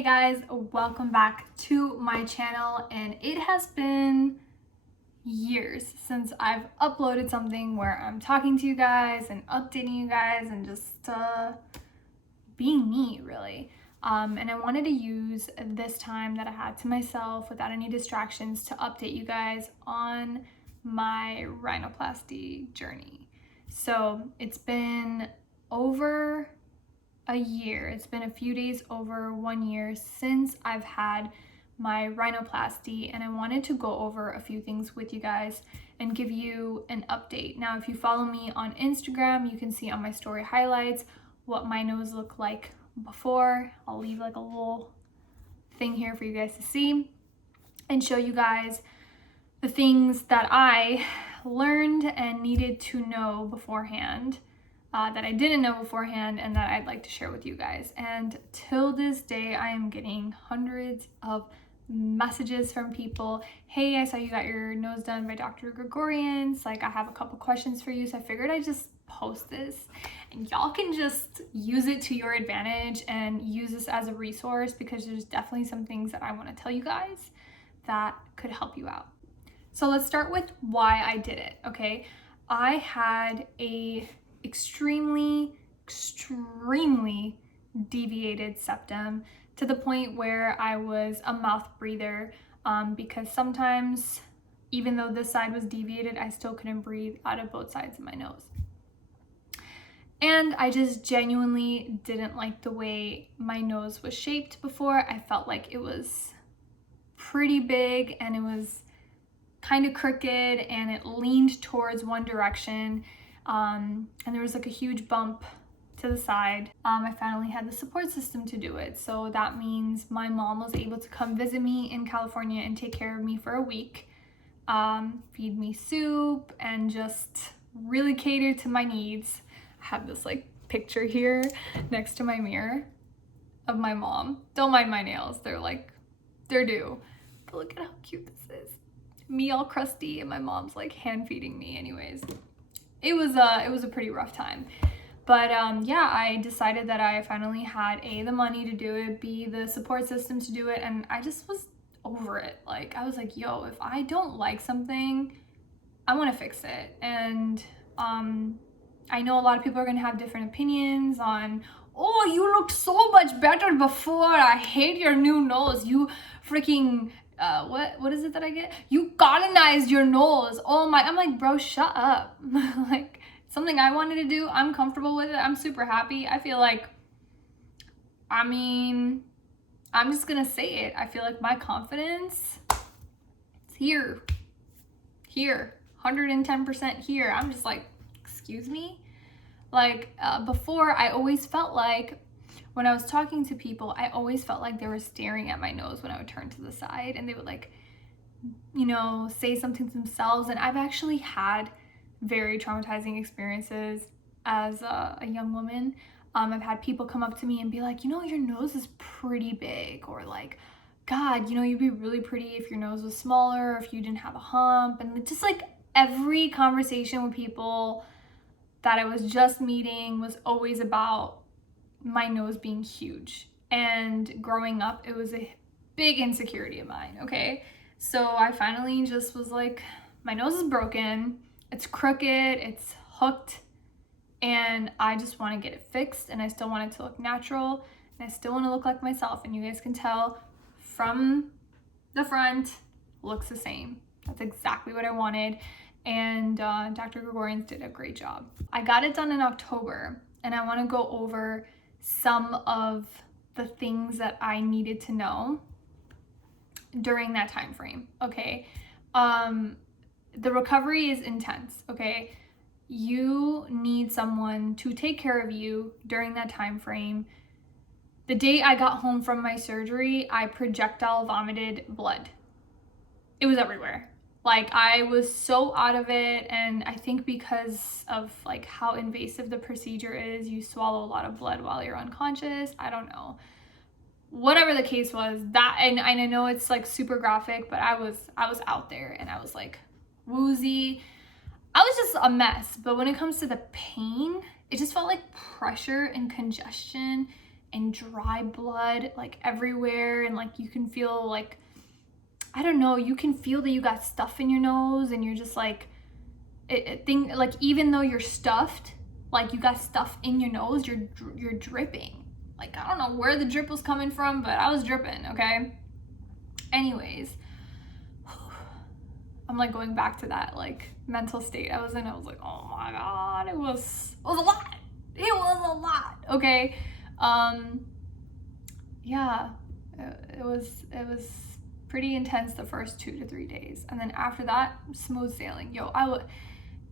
Hey guys, welcome back to my channel, and it has been years since I've uploaded something where I'm talking to you guys and updating you guys and just being me, really. And I wanted to use this time that I had to myself without any distractions to update you guys on my rhinoplasty journey. So it's been over a year. It's been a few days over 1 year since I've had my rhinoplasty, and I wanted to go over a few things with you guys and give you an update. Now, if you follow me on Instagram, you can see on my story highlights what my nose looked like before. I'll leave like a little thing here for you guys to see and show you guys the things that I learned and needed to know beforehand, that I didn't know beforehand, and that I'd like to share with you guys. And till this day, I am getting hundreds of messages from people. Hey, I saw you got your nose done by Dr. Grigoryants. Like, I have a couple questions for you. So I figured I'd just post this and y'all can just use it to your advantage and use this as a resource, because there's definitely some things that I want to tell you guys that could help you out. So let's start with why I did it, okay? I had a extremely deviated septum to the point where I was a mouth breather, because sometimes, even though this side was deviated, I still couldn't breathe out of both sides of my nose. And I just genuinely didn't like the way my nose was shaped before. I felt like it was pretty big and it was kind of crooked and it leaned towards one direction. And there was like a huge bump to the side. I finally had the support system to do it. So that means my mom was able to come visit me in California and take care of me for a week, feed me soup, and just really cater to my needs. I have this like picture here next to my mirror of my mom. Don't mind my nails, they're due. But look at how cute this is. Me all crusty and my mom's like hand feeding me. Anyways, it was a pretty rough time. But yeah, I decided that I finally had the money to do it, B, the support system to do it, and I just was over it. Like, I was like, yo, if I don't like something, I want to fix it. And I know a lot of people are gonna have different opinions on, oh, you looked so much better before, I hate your new nose, you freaking what is it that I get? You colonized your nose. Oh my, I'm like, bro, shut up. Like, something I wanted to do, I'm comfortable with it, I'm super happy. I feel like, I mean, I'm just gonna say it. I feel like my confidence is here, 110% here. I'm just like, excuse me? Like, before, I always felt like, when I was talking to people, I always felt like they were staring at my nose when I would turn to the side, and they would like, you know, say something to themselves. And I've actually had very traumatizing experiences as a young woman. I've had people come up to me and be like, you know, your nose is pretty big, or like, God, you know, you'd be really pretty if your nose was smaller, or if you didn't have a hump. And just like every conversation with people that I was just meeting was always about my nose being huge. And growing up, it was a big insecurity of mine, okay? So I finally just was like, my nose is broken, it's crooked, it's hooked, and I just want to get it fixed, and I still want it to look natural, and I still want to look like myself. And you guys can tell from the front, looks the same. That's exactly what I wanted. And Dr. Grigoryants did a great job. I got it done in October, and I want to go over some of the things that I needed to know during that time frame, okay? The recovery is intense, okay? You need someone to take care of you during that time frame. The day I got home from my surgery, I projectile vomited blood. It was everywhere. Like, I was so out of it, and I think because of like how invasive the procedure is, you swallow a lot of blood while you're unconscious. I don't know. Whatever the case was, that, and I know it's like super graphic, but I was out there, and I was like woozy. I was just a mess. But when it comes to the pain, it just felt like pressure and congestion and dry blood like everywhere, and like you can feel like, I don't know, you can feel that you got stuff in your nose, and you're just like, like even though you're stuffed, like you got stuff in your nose, you're dripping. Like, I don't know where the drip was coming from, but I was dripping, okay? Anyways, I'm like going back to that like mental state I was in. I was like, oh my God, it was a lot. It was a lot, okay? Yeah, it was pretty intense the first 2 to 3 days. And then after that, smooth sailing.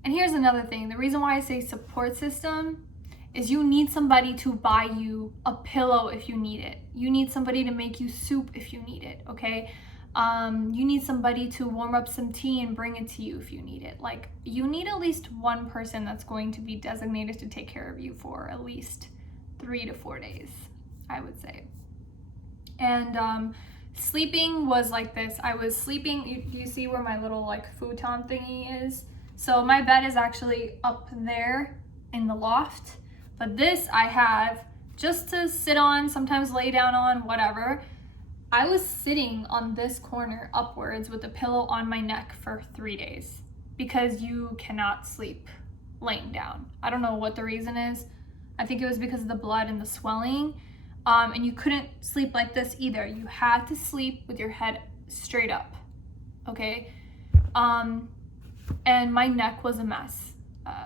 And here's another thing. The reason why I say support system is you need somebody to buy you a pillow if you need it. You need somebody to make you soup if you need it, okay? You need somebody to warm up some tea and bring it to you if you need it. Like, you need at least one person that's going to be designated to take care of you for at least 3 to 4 days, I would say. And sleeping was like this. I was sleeping, do you see where my little like futon thingy is? So my bed is actually up there in the loft, but this I have just to sit on, sometimes lay down on, whatever. I was sitting on this corner upwards with a pillow on my neck for 3 days because you cannot sleep laying down. I don't know what the reason is. I think it was because of the blood and the swelling. And you couldn't sleep like this either. You had to sleep with your head straight up, okay? And my neck was a mess.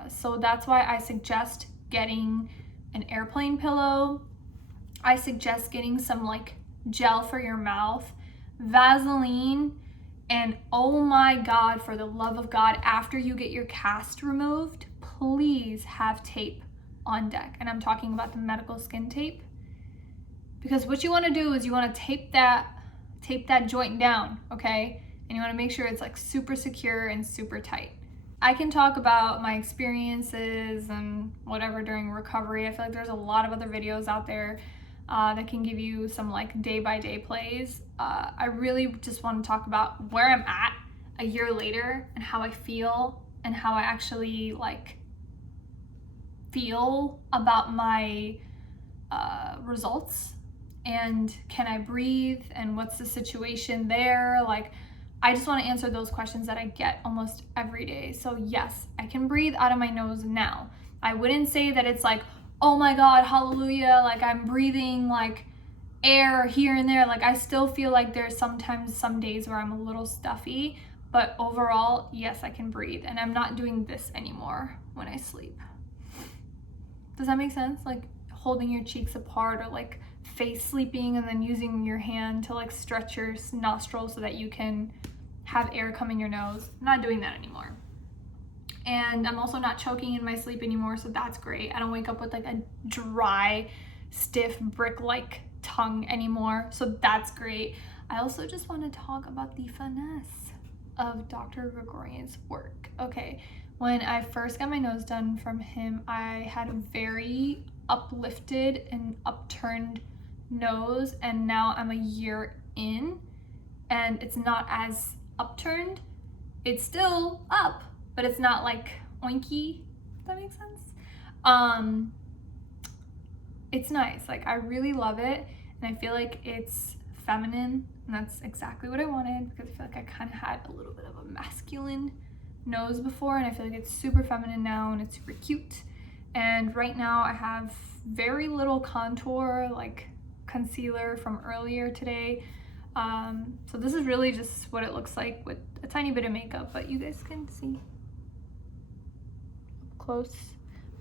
So that's why I suggest getting an airplane pillow. I suggest getting some like gel for your mouth, Vaseline, and oh my God, for the love of God, after you get your cast removed, please have tape on deck. And I'm talking about the medical skin tape. Because what you want to do is you want to tape that joint down, okay? And you want to make sure it's like super secure and super tight. I can talk about my experiences and whatever during recovery. I feel like there's a lot of other videos out there that can give you some like day-by-day plays. I really just want to talk about where I'm at a year later and how I feel and how I actually like feel about my results. And can I breathe, and what's the situation there? Like, I just want to answer those questions that I get almost every day. So yes, I can breathe out of my nose now. I wouldn't say that it's like, oh my God, hallelujah, like I'm breathing like air here and there. Like, I still feel like there's sometimes some days where I'm a little stuffy, but overall, yes, I can breathe. And I'm not doing this anymore when I sleep. Does that make sense? Like holding your cheeks apart, or like face sleeping and then using your hand to like stretch your nostrils so that you can have air come in your nose. I'm not doing that anymore. And I'm also not choking in my sleep anymore, so that's great. I don't wake up with like a dry, stiff, brick-like tongue anymore, so that's great. I also just want to talk about the finesse of Dr. Grigoryants' work. Okay, when I first got my nose done from him, I had a very uplifted and upturned nose, and now I'm a year in and it's not as upturned. It's still up, but it's not like oinky. Does that make sense? It's nice. Like, I really love it, and I feel like it's feminine, and that's exactly what I wanted, because I feel like I kind of had a little bit of a masculine nose before, and I feel like it's super feminine now, and it's super cute. And right now I have very little contour, like concealer from earlier today. So this is really just what it looks like with a tiny bit of makeup, but you guys can see up close.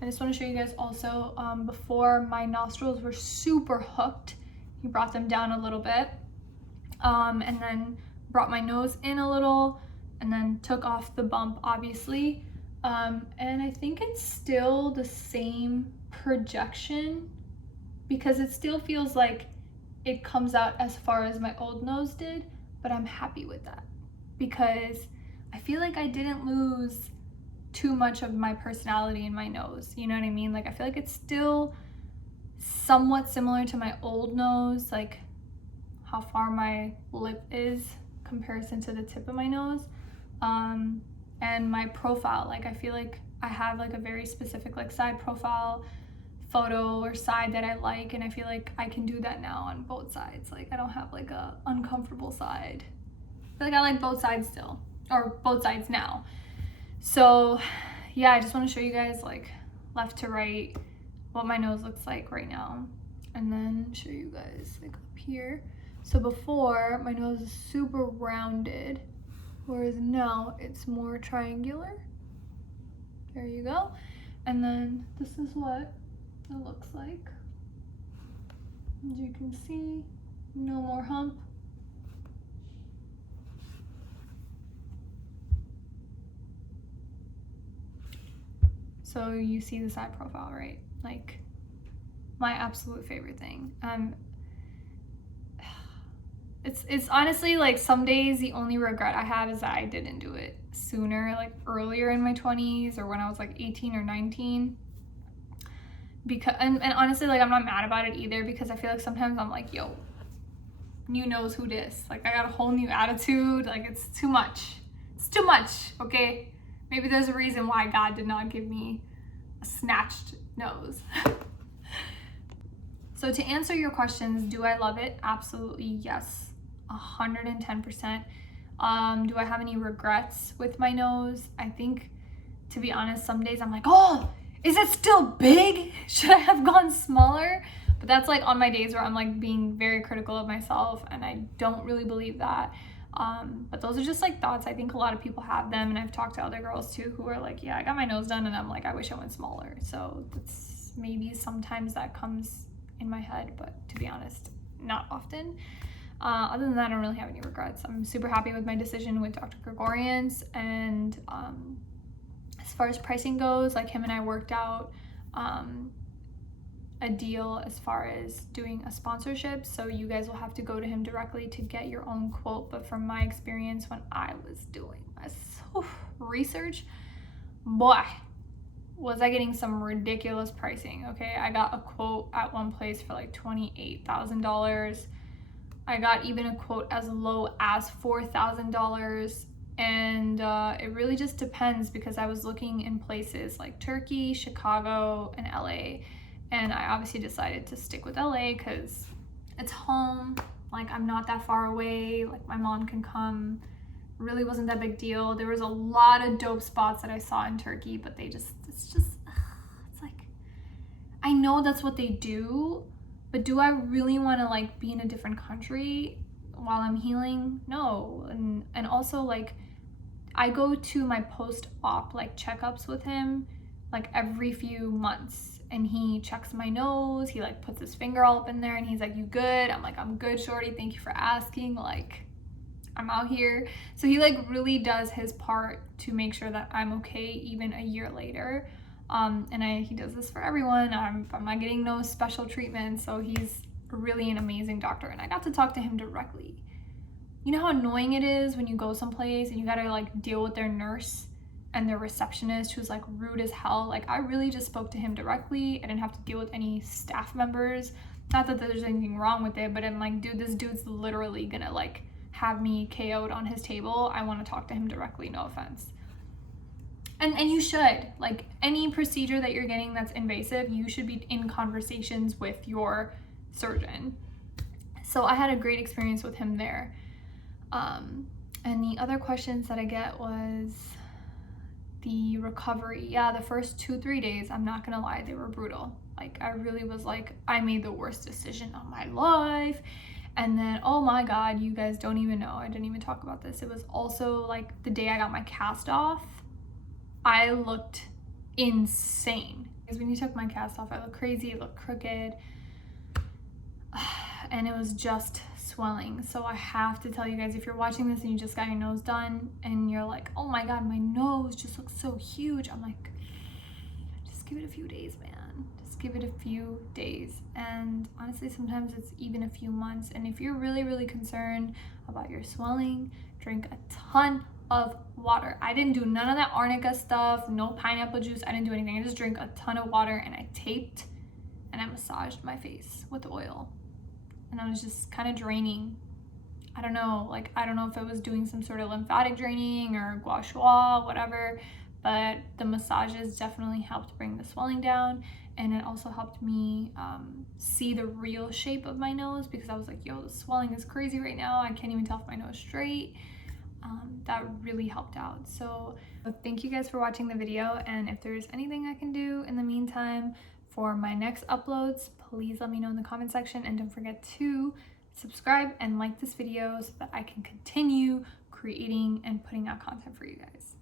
I just want to show you guys also, before my nostrils were super hooked, he brought them down a little bit, and then brought my nose in a little, and then took off the bump, obviously. And I think it's still the same projection, because it still feels like it comes out as far as my old nose did, but I'm happy with that because I feel like I didn't lose too much of my personality in my nose. You know what I mean? Like, I feel like it's still somewhat similar to my old nose, like how far my lip is comparison to the tip of my nose. And my profile, like I feel like I have like a very specific like side profile, photo or side that I like, and I feel like I can do that now on both sides. Like I don't have like a uncomfortable side. I feel like I like both sides still, or both sides now. So yeah, I just want to show you guys like left to right what my nose looks like right now, and then show you guys like up here. So before, my nose is super rounded, whereas now it's more triangular. There you go. And then this is what it looks like. As you can see, no more hump. So you see the side profile, right? Like my absolute favorite thing. It's honestly like some days the only regret I have is that I didn't do it sooner, like earlier in my 20s or when I was like 18 or 19. Because and honestly, like I'm not mad about it either, because I feel like sometimes I'm like, yo, new knows who this. Like I got a whole new attitude. Like it's too much. It's too much, okay? Maybe there's a reason why God did not give me a snatched nose. So to answer your questions, do I love it? Absolutely yes, 110%. Do I have any regrets with my nose? I think, to be honest, some days I'm like, oh, is it still big? Should I have gone smaller? But that's like on my days where I'm like being very critical of myself, and I don't really believe that. But those are just like thoughts. I think a lot of people have them, and I've talked to other girls too who are like, yeah, I got my nose done and I'm like, I wish I went smaller. So that's maybe sometimes that comes in my head, but to be honest, not often. Other than that, I don't really have any regrets. I'm super happy with my decision with Dr. Grigoryants, and as far as pricing goes, like him and I worked out a deal as far as doing a sponsorship, so you guys will have to go to him directly to get your own quote. But from my experience when I was doing my research, boy, was I getting some ridiculous pricing. Okay, I got a quote at one place for like $28,000. I got even a quote as low as $4,000. And it really just depends, because I was looking in places like Turkey, Chicago, and LA. And I obviously decided to stick with LA because it's home. Like I'm not that far away. Like my mom can come. Really wasn't that big deal. There was a lot of dope spots that I saw in Turkey, but it's like, I know that's what they do, but do I really want to like be in a different country while I'm healing? No. And also like I go to my post-op like checkups with him like every few months, and he checks my nose. He like puts his finger all up in there and he's like, you good? I'm like, I'm good, shorty, thank you for asking. Like I'm out here. So he like really does his part to make sure that I'm okay even a year later. And he does this for everyone. I'm not getting no special treatment. So he's really an amazing doctor, and I got to talk to him directly. You know how annoying it is when you go someplace and you gotta like deal with their nurse and their receptionist who's like rude as hell? Like I really just spoke to him directly. I didn't have to deal with any staff members. Not that there's anything wrong with it, but I'm like, dude, this dude's literally gonna like have me KO'd on his table. I want to talk to him directly, no offense. And you should. Like any procedure that you're getting that's invasive, you should be in conversations with your surgeon. So I had a great experience with him there. And the other questions that I get was the recovery. Yeah, the first 2-3 days, I'm not gonna lie, they were brutal. Like I really was like, I made the worst decision of my life. And then, oh my God, you guys don't even know, I didn't even talk about this. It was also like the day I got my cast off, I looked insane. Because when you took my cast off, I looked crazy, it looked crooked. And it was just swelling. So I have to tell you guys, if you're watching this and you just got your nose done and you're like, oh my God, my nose just looks so huge, I'm like, just give it a few days, man. Just give it a few days. And honestly, sometimes it's even a few months. And if you're really, really concerned about your swelling, drink a ton of water. I didn't do none of that arnica stuff, no pineapple juice. I didn't do anything. I just drank a ton of water, and I taped and I massaged my face with oil. And I was just kind of draining. I don't know if I was doing some sort of lymphatic draining or gua sha, whatever, but the massages definitely helped bring the swelling down. and it also helped me see the real shape of my nose, because I was like, yo, the swelling is crazy right now, I can't even tell if my nose is straight. That really helped out. So thank you guys for watching the video, and if there's anything I can do in the meantime for my next uploads, please let me know in the comment section, and don't forget to subscribe and like this video so that I can continue creating and putting out content for you guys.